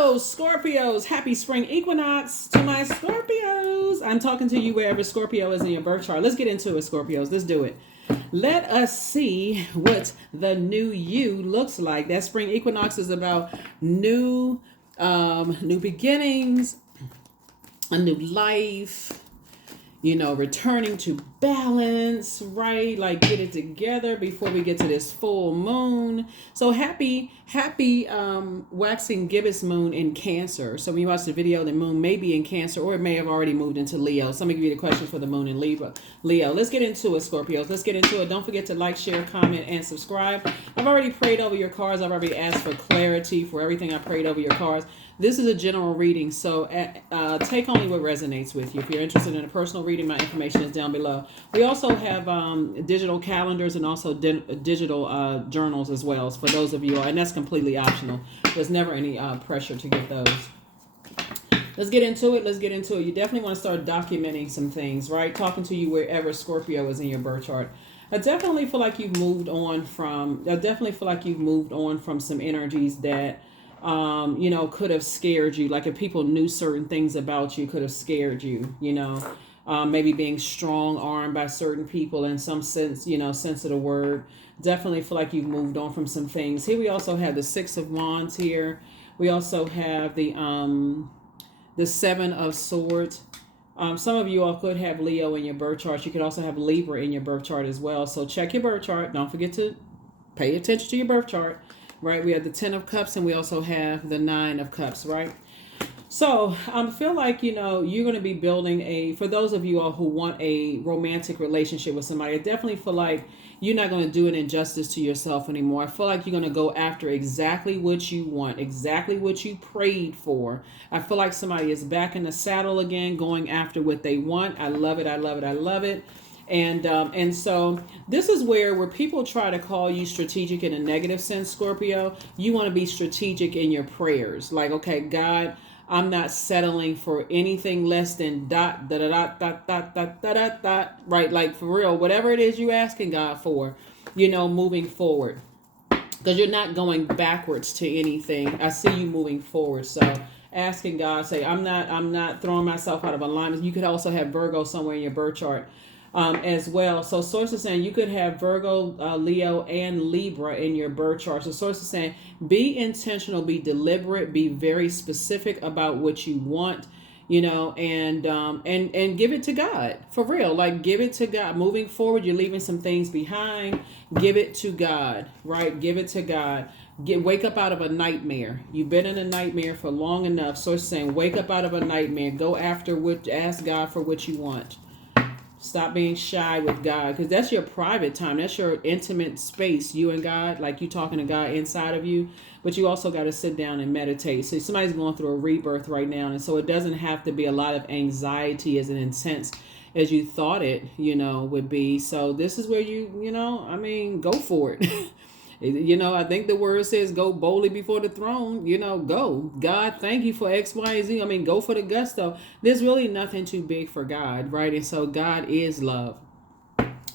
Hello, Scorpios. Happy spring equinox to my Scorpios. I'm talking to you wherever Scorpio is in your birth chart. Let's get into it, Scorpios. Let's do it. Let us see what the new you looks like. That spring equinox is about new beginnings, a new life, returning to balance, right? Like get it together before we get to this full moon. So happy waxing gibbous moon in Cancer. So when you watch the video, the moon may be in Cancer or it may have already moved into Leo. So I'm gonna give you the question for the moon in Libra. Leo, let's get into it, Scorpios. Let's get into it. Don't forget to like, share, comment, and subscribe. I've already prayed over your cards. I've already asked for clarity for everything I prayed over your cards. This is a general reading, so take only what resonates with you. If you're interested in a personal reading, my information is down below. We also have digital calendars and also digital journals as well for those of you, and that's completely optional. There's never any pressure to get those. Let's get into it. You definitely want to start documenting some things, right? Talking to you wherever Scorpio is in your birth chart. I definitely feel like you've moved on from some energies that could have scared you. Like if people knew certain things about you, could have scared you, maybe being strong-armed by certain people in some sense, sense of the word. Definitely feel like you've moved on from some things. Here we also have the Six of Wands here. We also have the Seven of Swords. Some of you all could have Leo in your birth chart. You could also have Libra in your birth chart as well. So check your birth chart. Don't forget to pay attention to your birth chart. Right, we have the 10 of Cups and we also have the 9 of Cups, right? So I feel like, you're going to be building for those of you all who want a romantic relationship with somebody, I definitely feel like you're not going to do an injustice to yourself anymore. I feel like you're going to go after exactly what you want, exactly what you prayed for. I feel like somebody is back in the saddle again, going after what they want. I love it. I love it. I love it. And so this is where people try to call you strategic in a negative sense, Scorpio. You want to be strategic in your prayers. Like, okay, God, I'm not settling for anything less than dot, dot, dot, dot, dot, dot, dot, dot, dot, right? Like for real, whatever it is you're asking God for, moving forward. Because you're not going backwards to anything. I see you moving forward. So asking God, say, I'm not throwing myself out of alignment. You could also have Virgo somewhere in your birth chart. As well. So source is saying you could have Virgo, Leo, and Libra in your birth chart. So source is saying be intentional, be deliberate, be very specific about what you want, and give it to God for real. Like give it to God. Moving forward, you're leaving some things behind. Give it to God, right? Give it to God. Wake up out of a nightmare. You've been in a nightmare for long enough. Source is saying wake up out of a nightmare. Go after ask God for what you want. Stop being shy with God, because that's your private time. That's your intimate space, you and God, like you talking to God inside of you. But you also got to sit down and meditate. So somebody's going through a rebirth right now. And so it doesn't have to be a lot of anxiety as intense as you thought it, would be. So this is where go for it. I think the word says go boldly before the throne, go. God, thank you for X, Y, and Z. Go for the gusto. There's really nothing too big for God, right? And so God is love.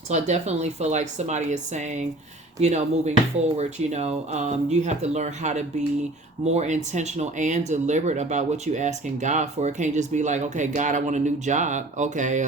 So I definitely feel like somebody is saying, moving forward, you have to learn how to be more intentional and deliberate about what you're asking God for. It can't just be like, okay, God, I want a new job. Okay,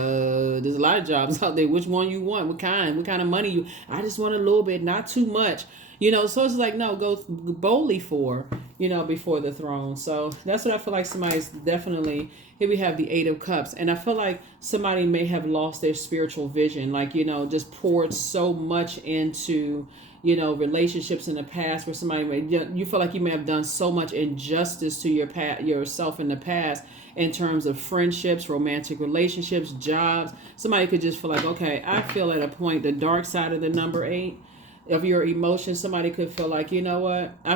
there's a lot of jobs out there. Which one you want? What kind of money I just want a little bit, not too much. So it's like, no, go boldly for, before the throne. So that's what I feel like somebody's definitely, here we have the 8 of Cups. And I feel like somebody may have lost their spiritual vision, like, just poured so much into, relationships in the past where somebody you feel like you may have done so much injustice to yourself in the past in terms of friendships, romantic relationships, jobs. Somebody could just feel like, okay, I feel at a point, the dark side of the number 8 of your emotions. Somebody could feel like, what? I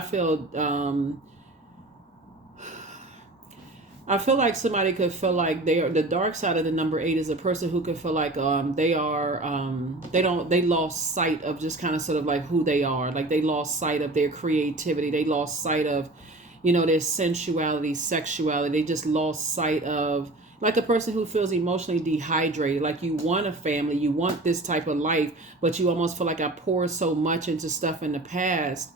feel like somebody could feel like the dark side of the number 8 is a person who could feel like they lost sight of just kind of sort of like who they are. Like they lost sight of their creativity. They lost sight of, their sensuality, sexuality. They just lost sight of, like a person who feels emotionally dehydrated. Like you want a family, you want this type of life, but you almost feel like I poured so much into stuff in the past.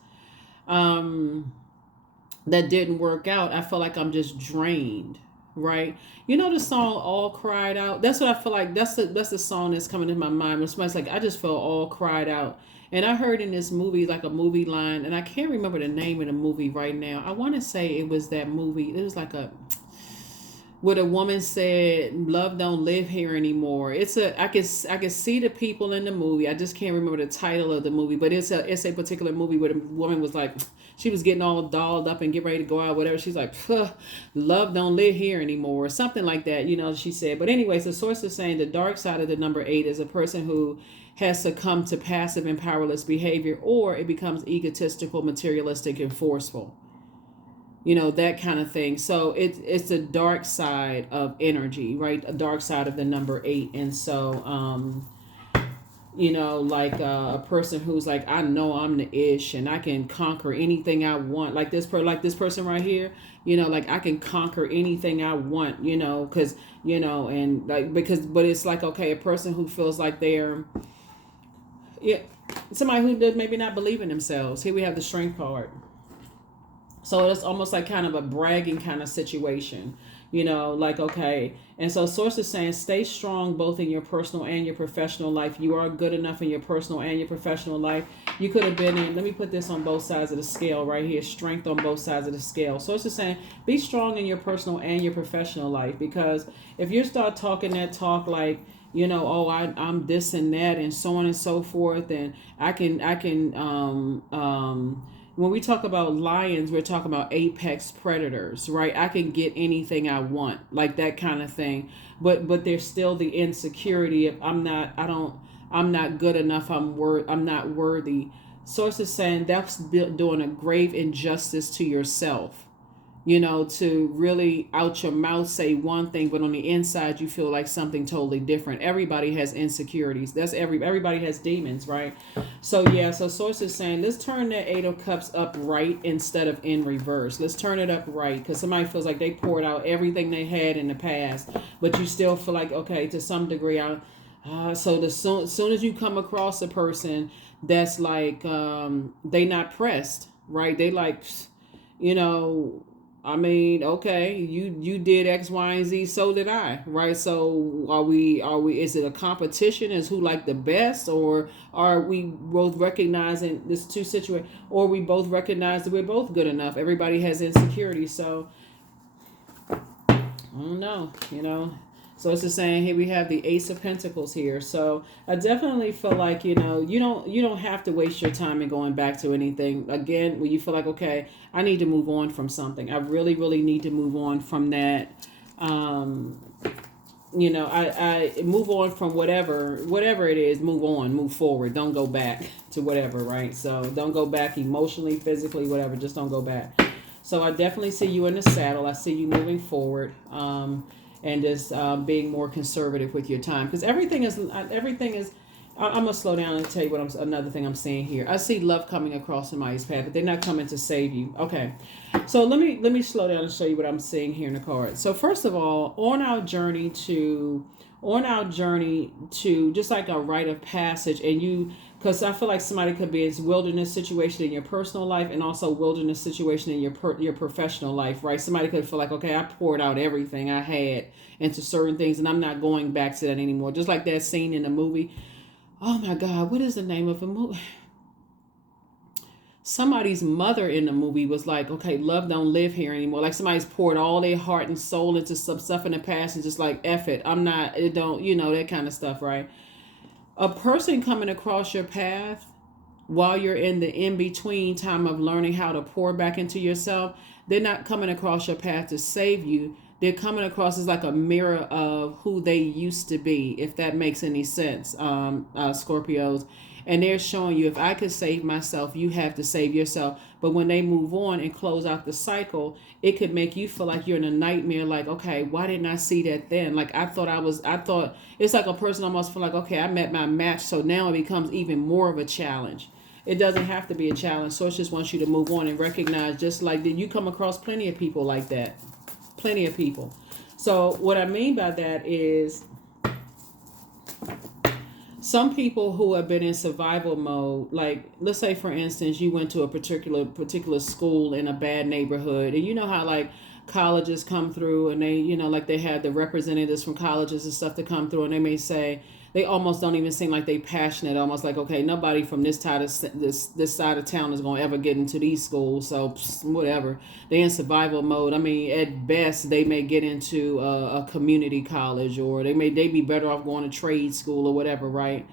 that didn't work out, I feel like I'm just drained, right? You know the song "All Cried Out." That's what I feel like. That's the song that's coming to my mind. When somebody's like, "I just feel all cried out," and I heard in this movie like a movie line, and I can't remember the name of the movie right now. I want to say it was that movie. It was like a where the woman said, "Love don't live here anymore." I can see the people in the movie. I just can't remember the title of the movie, but it's a particular movie where the woman was like, she was getting all dolled up and get ready to go out, whatever. She's like, "Love don't live here anymore," or something like that. She said. But anyways, the source is saying the dark side of the number 8 is a person who has succumbed to passive and powerless behavior, or it becomes egotistical, materialistic, and forceful, that kind of thing. So it's the dark side of energy, right? A dark side of the number 8. And so like a person who's like, I know I'm the ish and I can conquer anything I want, like this person right here, like I can conquer anything I want, because and like, but it's like, okay, a person who feels like they're, yeah, somebody who does maybe not believe in themselves. Here we have the strength card. So it's almost like kind of a bragging kind of situation, like, okay. And so source is saying, stay strong both in your personal and your professional life. You are good enough in your personal and your professional life. You could have been in, let me put this on both sides of the scale right here, strength on both sides of the scale. Source is saying, be strong in your personal and your professional life, because if you start talking that talk like, oh, I'm this and that and so on and so forth, and I can when we talk about lions, we're talking about apex predators, right? I can get anything I want, like that kind of thing. But there's still the insecurity of I'm not good enough. I'm not worthy. Source is saying that's doing a grave injustice to yourself. To really out your mouth say one thing, but on the inside you feel like something totally different. Everybody has insecurities. Everybody has demons, right? So yeah, so source is saying, let's turn that 8 of Cups up right instead of in reverse. Let's turn it up right, because somebody feels like they poured out everything they had in the past, but you still feel like, okay, to some degree, so soon as you come across a person that's like, they not pressed, right? They like, I mean, okay, you did X, Y, and Z, so did I, right? So are we, is it a competition as who like the best, or are we both recognizing this two situation, or we both recognize that we're both good enough? Everybody has insecurities, so I don't know. So it's just saying, here we have the Ace of Pentacles here. So I definitely feel like, you don't have to waste your time in going back to anything. Again, when you feel like, okay, I need to move on from something. I really, really need to move on from that. I move on from whatever it is, move on, move forward. Don't go back to whatever, right? So don't go back emotionally, physically, whatever. Just don't go back. So I definitely see you in the saddle. I see you moving forward. And just being more conservative with your time, because everything is. I'm gonna slow down and tell you another thing I'm seeing here. I see love coming across somebody's path, but they're not coming to save you. Okay, so let me slow down and show you what I'm seeing here in the card. So first of all, on our journey to just like a rite of passage, and because I feel like somebody could be in a wilderness situation in your personal life, and also wilderness situation in your professional life, right? Somebody could feel like, okay, I poured out everything I had into certain things, and I'm not going back to that anymore. Just like that scene in the movie. Oh my God, what is the name of the movie? Somebody's mother in the movie was like, okay, love don't live here anymore. Like somebody's poured all their heart and soul into some stuff in the past and just like, F it. It don't, that kind of stuff, right? A person coming across your path while you're in the in-between time of learning how to pour back into yourself, they're not coming across your path to save you. They're coming across as like a mirror of who they used to be, if that makes any sense, Scorpios. And they're showing you, if I could save myself, you have to save yourself. But when they move on and close out the cycle, it could make you feel like you're in a nightmare. Like, okay, why didn't I see that then? Like, I thought it's like a person almost feel like, okay, I met my match. So now it becomes even more of a challenge. It doesn't have to be a challenge. Source just wants you to move on and recognize, just like that, you come across plenty of people like that. Plenty of people. So what I mean by that is, some people who have been in survival mode, like let's say for instance you went to a particular school in a bad neighborhood, and you know how like colleges come through and they, you know, like they had the representatives from colleges and stuff to come through, and they may say they almost don't even seem like they passionate, almost like, okay, nobody from this side of this side of town is going to ever get into these schools, so whatever. They in survival mode. I mean, at best they may get into a community college, or they be better off going to trade school or whatever, right?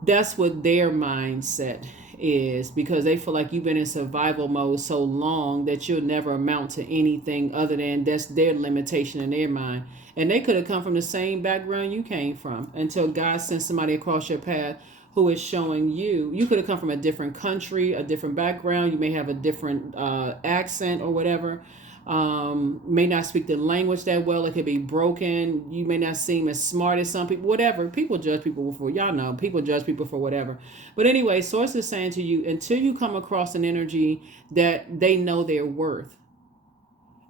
That's what their mindset is, because they feel like you've been in survival mode so long that you'll never amount to anything other than that's their limitation in their mind. And they could have come from the same background you came from until God sent somebody across your path who is showing you. You could have come from a different country, a different background. You may have a different accent or whatever. May not speak the language that well. It could be broken. You may not seem as smart as some people. Whatever. People judge people for, y'all know, people judge people for whatever. But anyway, Source is saying to you, until you come across an energy that they know their worth,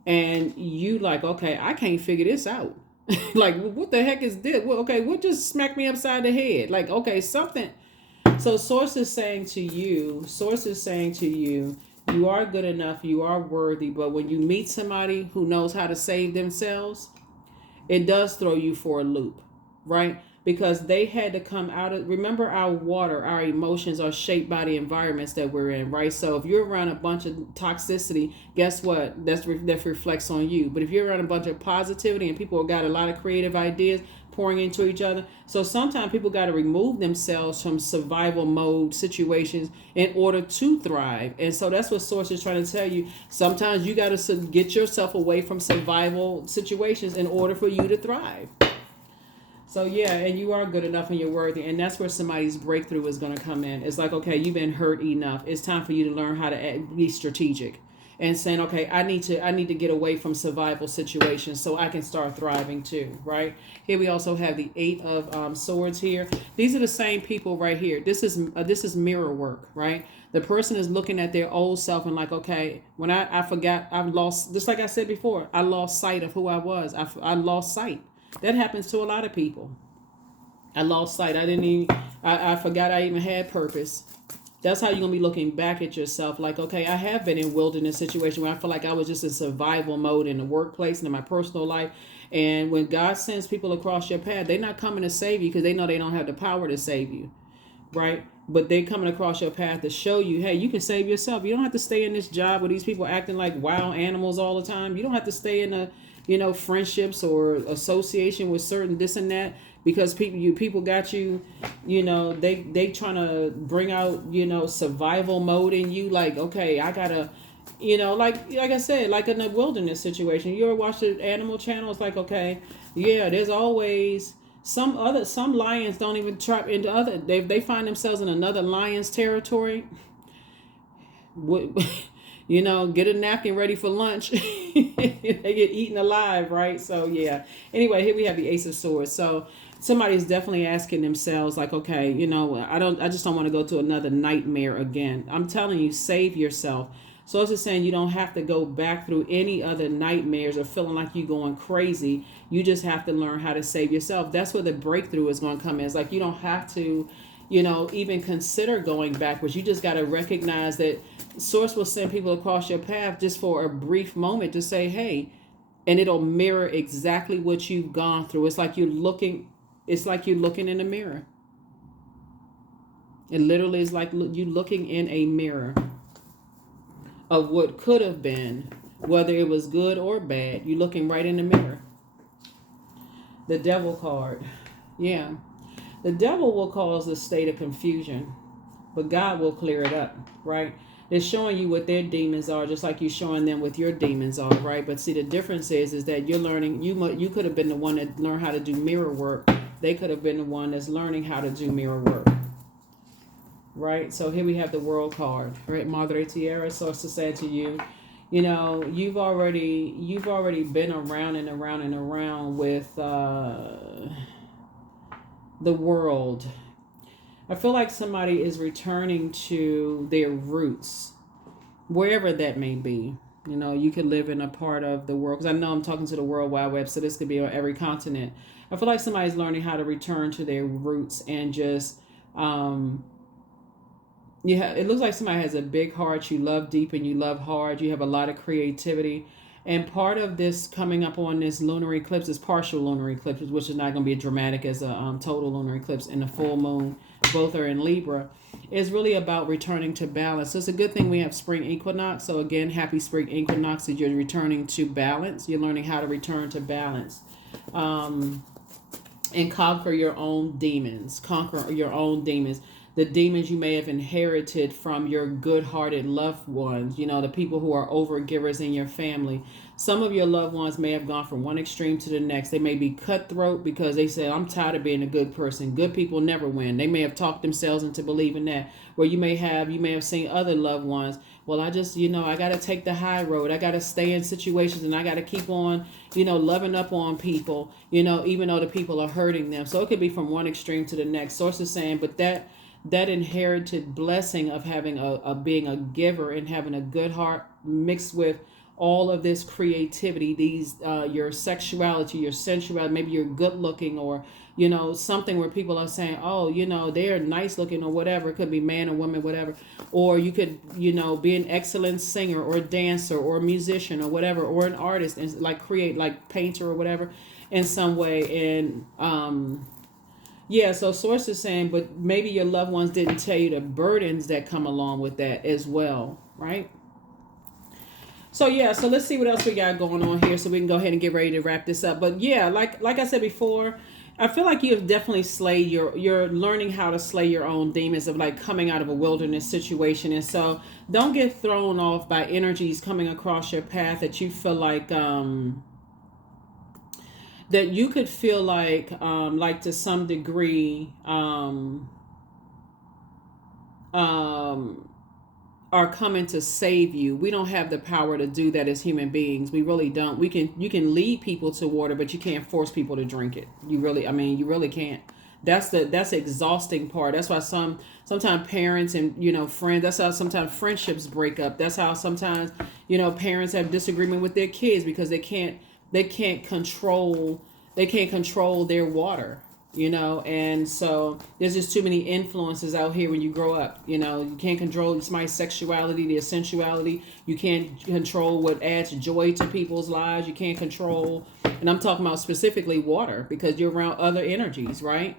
and you like, okay, I can't figure this out. Like, what the heck is this? Well, okay, what just smacked me upside the head? Like, okay, something. So Source is saying to you, you are good enough, you are worthy, but when you meet somebody who knows how to save themselves, it does throw you for a loop, right? Because they had to come out of, remember, our water, our emotions are shaped by the environments that we're in, right? So if you're around a bunch of toxicity, guess what? That reflects on you. But if you're around a bunch of positivity and people have got a lot of creative ideas pouring into each other, so sometimes people got to remove themselves from survival mode situations in order to thrive. And so that's what Source is trying to tell you. Sometimes you got to get yourself away from survival situations in order for you to thrive. So yeah, and you are good enough and you're worthy, and that's where somebody's breakthrough is going to come in. It's like, okay, you've been hurt enough. It's time for you to learn how to be strategic, and saying, okay, I need to get away from survival situations so I can start thriving too. Right here, we also have the Eight of Swords here. These are the same people right here. This is mirror work, right? The person is looking at their old self and like, okay, when I forgot, I've lost. Just like I said before, I lost sight of who I was. I lost sight. That happens to a lot of people. I lost sight. I forgot I even had purpose. That's how you're going to be looking back at yourself. Like, okay, I have been in wilderness situation where I feel like I was just in survival mode in the workplace and in my personal life. And when God sends people across your path, they're not coming to save you because they know they don't have the power to save you. Right? But they're coming across your path to show you, hey, you can save yourself. You don't have to stay in this job with these people acting like wild animals all the time. You don't have to stay in friendships or association with certain this and that, because people got you, they trying to bring out, survival mode in you. Like, okay, I gotta, like I said, like in a wilderness situation, you ever watch the animal channel? It's like, okay, yeah, there's always some lions don't even trap into other, they find themselves in another lion's territory. Get a napkin ready for lunch. They get eaten alive, right? So yeah. Anyway, here we have the Ace of Swords. So somebody's definitely asking themselves, like, okay, I just don't want to go to another nightmare again. I'm telling you, save yourself. So it's just saying you don't have to go back through any other nightmares or feeling like you're going crazy. You just have to learn how to save yourself. That's where the breakthrough is going to come in. It's like you don't have to, even consider going backwards. You just got to recognize that Source will send people across your path just for a brief moment to say, hey, and it'll mirror exactly what you've gone through. It's like you're looking in a mirror. It literally is like you looking in a mirror of what could have been, whether it was good or bad. You're looking right in the mirror. The Devil card. Yeah. The devil will cause a state of confusion, but God will clear it up, right? They're showing you what their demons are, just like you're showing them what your demons are, right? But see, the difference is that you're learning, you could have been the one that learned how to do mirror work. They could have been the one that's learning how to do mirror work, right? So here we have the World card, right? Madre Tierra. So it's to say to you, you've already been around and around and around with the world. I feel like somebody is returning to their roots, wherever that may be. You know, you could live in a part of the world, because I know I'm talking to the World Wide Web, so this could be on every continent. I feel like somebody's learning how to return to their roots and just, yeah, it looks like somebody has a big heart. You love deep and you love hard. You have a lot of creativity. And part of this coming up on this lunar eclipse is partial lunar eclipse, which is not going to be as dramatic as a total lunar eclipse, and the full moon. Both are in Libra. Is really about returning to balance. So it's a good thing we have spring equinox. So again, happy spring equinox, that you're returning to balance. You're learning how to return to balance. And conquer your own demons. Conquer your own demons. The demons you may have inherited from your good-hearted loved ones, you know, the people who are overgivers in your family. Some of your loved ones may have gone from one extreme to the next. They may be cutthroat because they said, I'm tired of being a good person. Good people never win. They may have talked themselves into believing that. Where you may have seen other loved ones. Well, I just, I got to take the high road. I got to stay in situations, and I got to keep on, loving up on people, even though the people are hurting them. So it could be from one extreme to the next. Source is saying, but that inherited blessing of having being a giver and having a good heart mixed with all of this creativity, these your sexuality, your sensuality, maybe you're good looking, or something where people are saying, oh, they're nice looking, or whatever. It could be man or woman, whatever. Or you could be an excellent singer or dancer or musician or whatever, or an artist, and like create, like painter or whatever in some way. And yeah, so source is saying, but maybe your loved ones didn't tell you the burdens that come along with that as well, right? So yeah, so let's see what else we got going on here, so we can go ahead and get ready to wrap this up. But yeah, like I said before, I feel like you have definitely slayed you're learning how to slay your own demons of like coming out of a wilderness situation. And so don't get thrown off by energies coming across your path that you feel like that you could feel like to some degree are coming to save you. We don't have the power to do that as human beings. We really don't. You can lead people to water, but you can't force people to drink it. You really can't. That's the exhausting part. That's why sometimes parents and friends, that's how sometimes friendships break up. That's how sometimes parents have disagreement with their kids, because they can't control their water, and so there's just too many influences out here when you grow up. You can't control somebody's sexuality, their sensuality. You can't control what adds joy to people's lives. You can't control, and I'm talking about specifically water, because you're around other energies, right?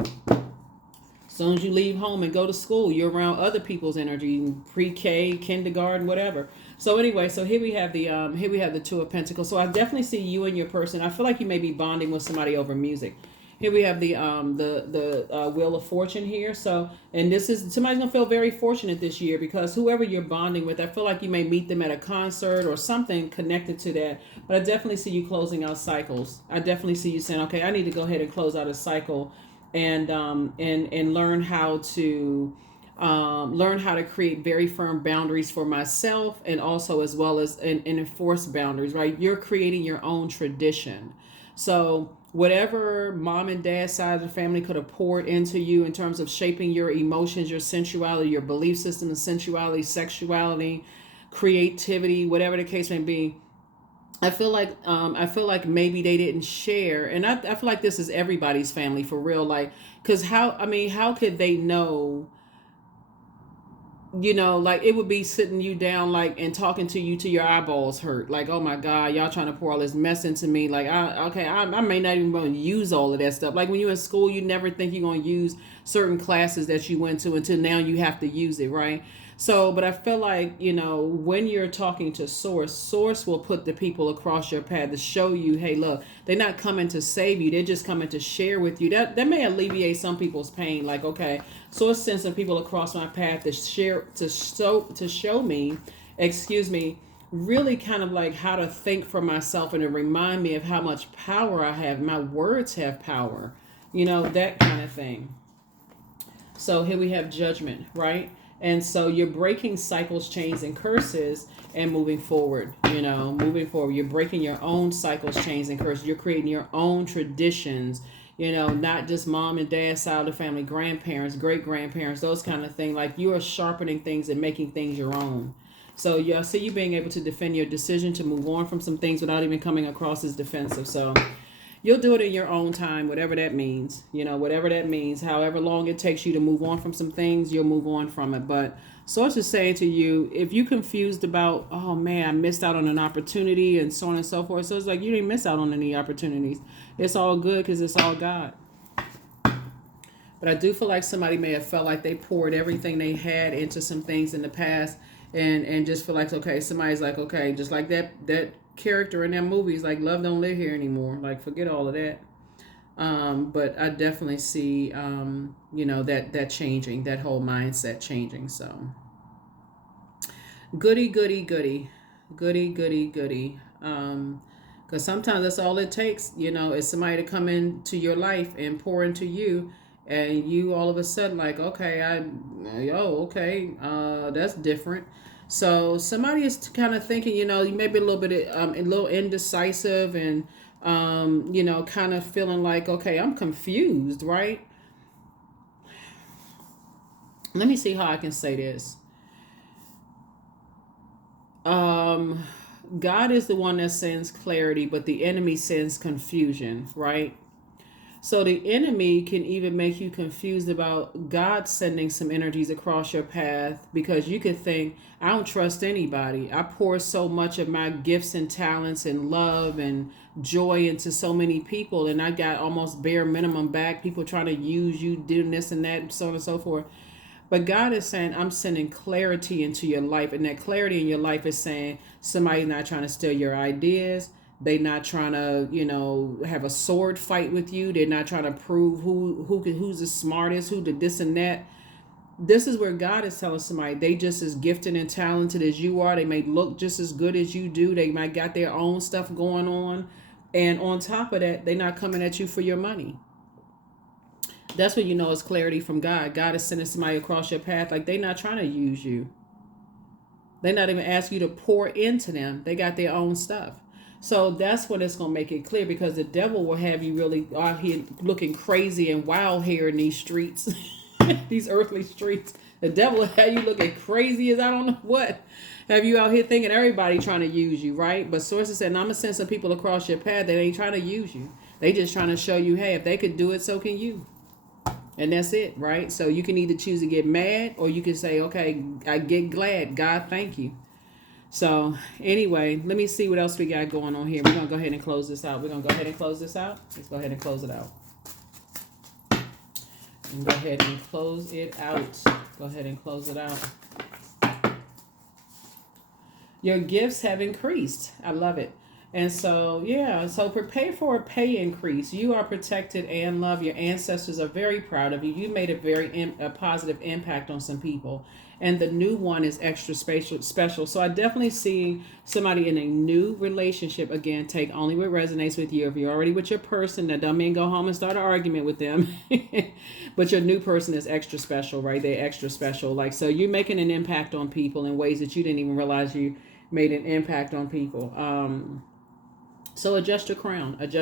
As soon as you leave home and go to school, you're around other people's energy, pre-K, kindergarten, whatever. So anyway, so here we have the Two of Pentacles. So I definitely see you and your person. I feel like you may be bonding with somebody over music. Here we have the Wheel of Fortune here. So, and this is, somebody's gonna feel very fortunate this year, because whoever you're bonding with, I feel like you may meet them at a concert or something connected to that. But I definitely see you closing out cycles. I definitely see you saying, okay, I need to go ahead and close out a cycle, and learn how to create very firm boundaries for myself, and also as well as and enforce boundaries, right? You're creating your own tradition. So whatever mom and dad side of the family could have poured into you in terms of shaping your emotions, your sensuality, your belief system, and sensuality, sexuality, creativity, whatever the case may be, I feel like maybe they didn't share. And I feel like this is everybody's family for real. Like, because how could they know? Like it would be sitting you down, like, and talking to you till your eyeballs hurt. Like, oh my God, y'all trying to pour all this mess into me. Like, I may not even want to use all of that stuff. Like when you're in school, you never think you're going to use certain classes that you went to until now you have to use it, right? So, but I feel like, when you're talking to Source will put the people across your path to show you, hey, look, they're not coming to save you. They're just coming to share with you. That may alleviate some people's pain. Like, okay, Source sends some people across my path to show me, really kind of like how to think for myself, and to remind me of how much power I have. My words have power, that kind of thing. So here we have Judgment, right? And so you're breaking cycles, chains, and curses, and moving forward. You're breaking your own cycles, chains, and curses. You're creating your own traditions, not just mom and dad side of the family, grandparents, great grandparents, those kind of things. Like, you are sharpening things and making things your own. So yeah, I see you being able to defend your decision to move on from some things without even coming across as defensive. So you'll do it in your own time, whatever that means. Whatever that means. However long it takes you to move on from some things, you'll move on from it. But Source is saying to you, if you're confused about, oh man, I missed out on an opportunity and so on and so forth. So it's like you didn't miss out on any opportunities. It's all good because it's all God. But I do feel like somebody may have felt like they poured everything they had into some things in the past and just feel like, okay, somebody's like, okay, just like that character in that movie is like, love don't live here anymore. Like, forget all of that. But I definitely see, that changing, that whole mindset changing. So goody. Because sometimes that's all it takes, is somebody to come into your life and pour into you. And you all of a sudden like, okay, that's different. So somebody is kind of thinking, you may be a little bit, a little indecisive and, kind of feeling like, okay, I'm confused, right? Let me see how I can say this. God is the one that sends clarity, but the enemy sends confusion, right? So the enemy can even make you confused about God sending some energies across your path because you could think, I don't trust anybody. I pour so much of my gifts and talents and love and joy into so many people, and I got almost bare minimum back. People trying to use you, doing this and that, and so on and so forth. But God is saying, I'm sending clarity into your life. And that clarity in your life is saying somebody's not trying to steal your ideas. They're not trying to, have a sword fight with you. They're not trying to prove who's the smartest, who did this and that. This is where God is telling somebody they just as gifted and talented as you are. They may look just as good as you do. They might got their own stuff going on. And on top of that, they're not coming at you for your money. That's when you know it's clarity from God. God is sending somebody across your path like they're not trying to use you. They're not even asking you to pour into them. They got their own stuff. So that's when it's going to make it clear, because the devil will have you really out here looking crazy and wild here in these streets, these earthly streets. The devil will have you looking crazy as I don't know what. Have you out here thinking everybody trying to use you, right? But sources said, I'm going to send some people across your path that ain't trying to use you. They just trying to show you, hey, if they could do it, so can you. And that's it, right? So you can either choose to get mad or you can say, okay, I get glad. God, thank you. So anyway, let me see what else we got going on here. We're going to go ahead and close this out. Let's go ahead and close it out. And go ahead and close it out. Go ahead and close it out. Your gifts have increased. I love it. And so, so prepare for a pay increase. You are protected and loved. Your ancestors are very proud of you. You made a positive impact on some people. And the new one is extra special. So I definitely see somebody in a new relationship. Again, take only what resonates with you. If you're already with your person, that don't mean go home and start an argument with them. But your new person is extra special, right? They're extra special. Like, so you're making an impact on people in ways that you didn't even realize you made an impact on people. So adjust your crown. But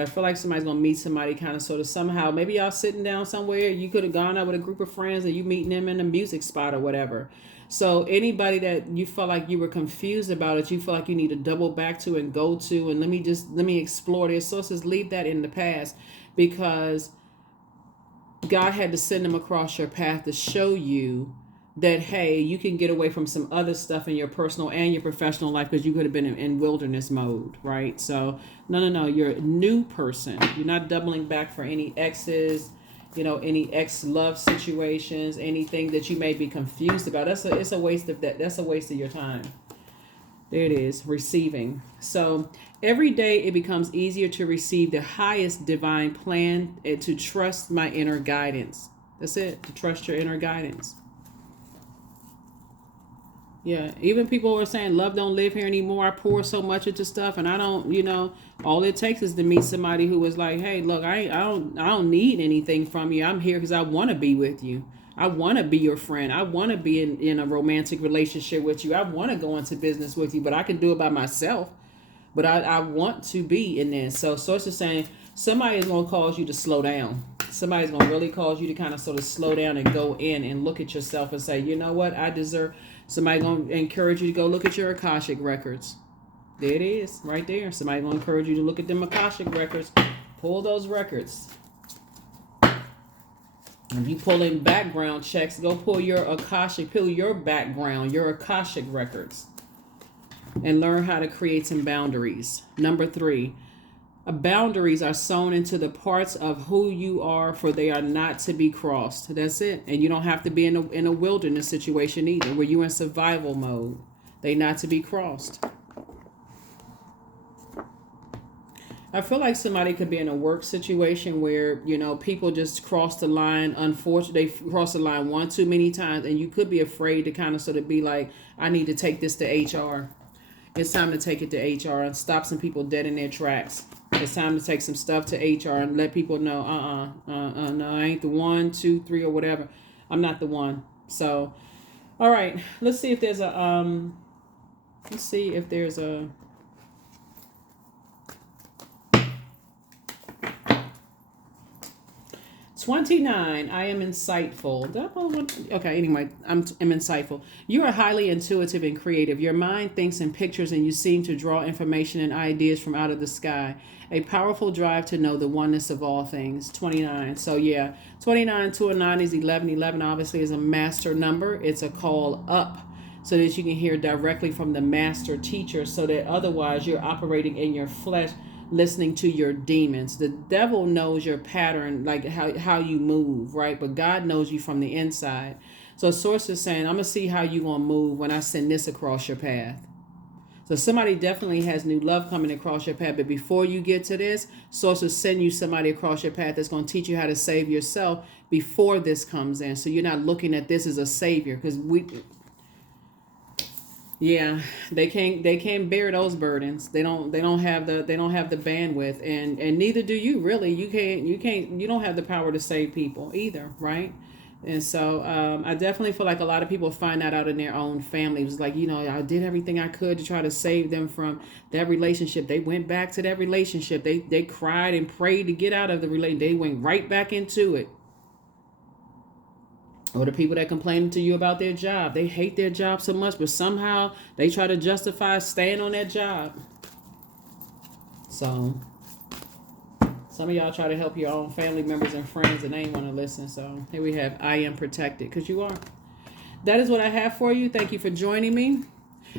I feel like somebody's going to meet somebody kind of sort of somehow. Maybe y'all sitting down somewhere. You could have gone out with a group of friends and you meeting them in a music spot or whatever. So anybody that you felt like you were confused about it, you feel like you need to double back to and go to, and let me explore their sources, leave that in the past, because God had to send them across your path to show you that, hey, you can get away from some other stuff in your personal and your professional life because you could have been in wilderness mode, right? So, no, you're a new person. You're not doubling back for any exes, any ex-love situations, anything that you may be confused about. It's a waste of that. That's a waste of your time. There it is, receiving. So every day it becomes easier to receive the highest divine plan and to trust my inner guidance. That's it, to trust your inner guidance. Yeah, even people are saying love don't live here anymore. I pour so much into stuff, and I don't, all it takes is to meet somebody who is like, hey, look, I don't need anything from you. I'm here because I want to be with you. I want to be your friend. I want to be in a romantic relationship with you. I want to go into business with you, but I can do it by myself. But I want to be in this. So source is saying somebody is going to cause you to slow down. Somebody's going to really cause you to kind of sort of slow down and go in and look at yourself and say, you know what, I deserve. Somebody going to encourage you to go look at your Akashic records. There it is, right there. Somebody going to encourage you to look at them Akashic records. Pull those records. If you pull in background checks, go pull your Akashic, pull your background, your Akashic records, and learn how to create some boundaries. Number 3, boundaries are sewn into the parts of who you are, for they are not to be crossed. That's it. And you don't have to be in a wilderness situation either, where you're in survival mode. They not to be crossed. I feel like somebody could be in a work situation where, you know, people just cross the line. Unfortunately, they cross the line one too many times, and you could be afraid to kind of sort of be like, I need to take this to HR. It's time to take it to HR and stop some people dead in their tracks. It's time to take some stuff to HR and let people know, no, I ain't the 1, 2, 3, or whatever. I'm not the one. So, all right, let's see if there's a, 29, I am insightful. Okay, anyway, I'm insightful. You are highly intuitive and creative. Your mind thinks in pictures, and you seem to draw information and ideas from out of the sky. A powerful drive to know the oneness of all things. 29. So yeah, 29 to a 9 is 11. 11 obviously is a master number. It's a call up, so that you can hear directly from the master teacher, so that otherwise you're operating in your flesh, listening to your demons. The devil knows your pattern, like how you move, right? But God knows you from the inside. So source is saying, I'm going to see how you going to move when I send this across your path. So somebody definitely has new love coming across your path. But before you get to this, source will send you somebody across your path that's going to teach you how to save yourself before this comes in. So you're not looking at this as a savior, because they can't bear those burdens. They don't have the bandwidth, and neither do you really. You don't have the power to save people either, right? And so I definitely feel like a lot of people find that out in their own family. It was like, you know, I did everything I could to try to save them from that relationship. They went back to that relationship. They cried and prayed to get out of the relationship. They went right back into it. Or the people that complain to you about their job. They hate their job so much, but somehow they try to justify staying on that job. So some of y'all try to help your own family members and friends, and they ain't want to listen. So here we have, I am protected, because you are. That is what I have for you. Thank you for joining me.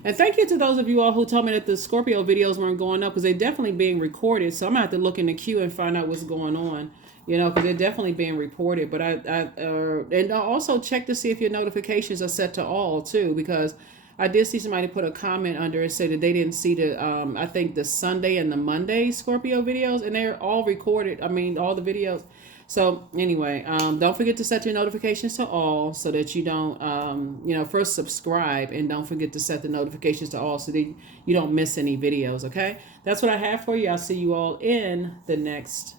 And thank you to those of you all who told me that the Scorpio videos weren't going up, because they're definitely being recorded. So I'm going to have to look in the queue and find out what's going on. You know, because they're definitely being reported. But and also check to see if your notifications are set to all too, because I did see somebody put a comment under it, say that they didn't see the I think the Sunday and the Monday Scorpio videos, and they're all recorded. I mean, all the videos. So anyway, don't forget to set your notifications to all, so that you don't first subscribe, and don't forget to set the notifications to all, so that you don't miss any videos. Okay, that's what I have for you. I'll see you all in the next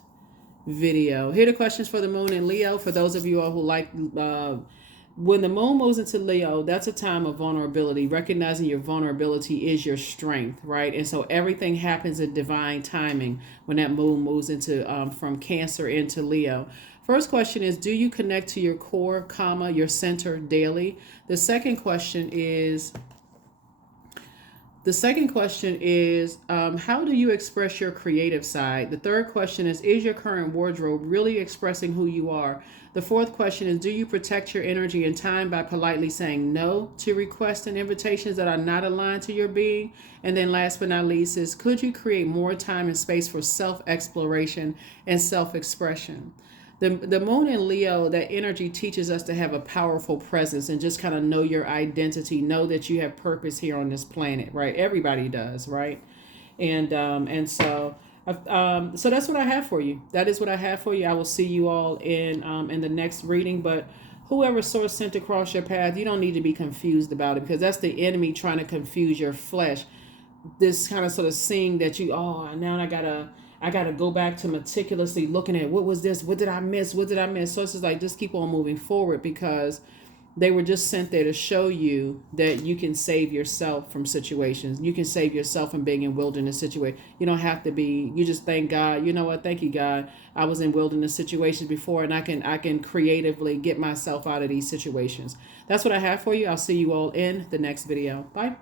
video. Here are the questions for the moon in Leo. For those of you all who like, when the moon moves into Leo, that's a time of vulnerability. Recognizing your vulnerability is your strength, right? And so everything happens in divine timing when that moon moves into from Cancer into Leo. First question is, do you connect to your core, your center daily? The second question is, how do you express your creative side? The third question is your current wardrobe really expressing who you are? The fourth question is, do you protect your energy and time by politely saying no to requests and invitations that are not aligned to your being? And then last but not least is, could you create more time and space for self-exploration and self-expression? The moon in Leo, that energy teaches us to have a powerful presence and just kind of know your identity, know that you have purpose here on this planet, right? Everybody does, right? And so that's what I have for you. That is what I have for you. I will see you all in the next reading. But whoever source sent across your path, you don't need to be confused about it, because that's the enemy trying to confuse your flesh. This kind of sort of seeing that now I gotta go back to meticulously looking at what was this, what did I miss. So it's just like, just keep on moving forward, because They were just sent there to show you that you can save yourself from situations. You can save yourself from being in wilderness situations. You don't have to be. You just thank God. You know what? Thank you, God. I was in wilderness situations before, and I can creatively get myself out of these situations. That's what I have for you. I'll see you all in the next video. Bye.